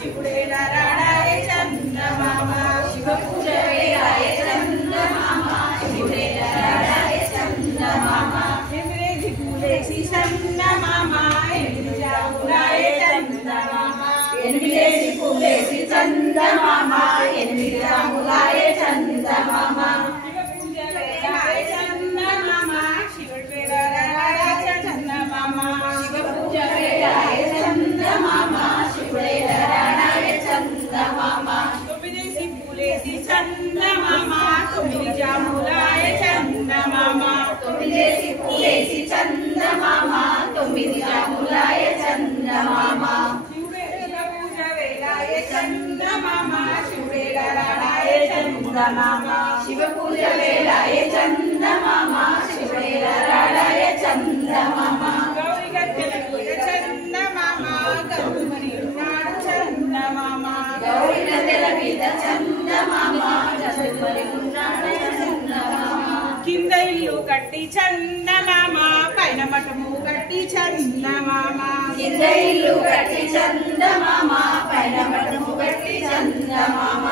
శివుడేలా రాడాయే చందమామ శివ పూజ వేలాయే చందమామ శివుడేలా రాడాయే చందమామ ఎనిమిది పూలేసి చందమామ ఎనిమిది జాములాయే చందమామ ఎనిమిదేసి పూలేసి చందమామ ఎనిమిది జాములాయే చందమామ శివ పూజ వేలాయే చందమామ శివుడేలా రాడాయే చందమామ శివ పూజ వేలాయే చందమామ శివుడేలా రాడాయే చందమామ తొమ్మిదేసి పూలేసి చందమామ తొమ్మిది జాములాయే చందమామ తొమ్మిదేసి పూలేసి చందమామ తొమ్మిది జాములాయే చందమామ శివుడేలా పూజ వేలాయే చందమామ శివుడేలా రాడాయే చందమామ శివ పూజ వేలాయే చందమామ శివుడేలా రాడాయే చందమామ గౌరీ గద్దెల పూజ చందమామ గౌరీ ఉన్నాడు చందమామ గౌరీ గద్దెల మీద చందమామ గౌరీ ఉన్నాడు చందమామ కింద ఇల్లు కట్టి చందమామ పైన మఠము కట్టి చందమామ కింద ఇల్లు కట్టి చందమామ పైన మఠము కట్టి చందమామ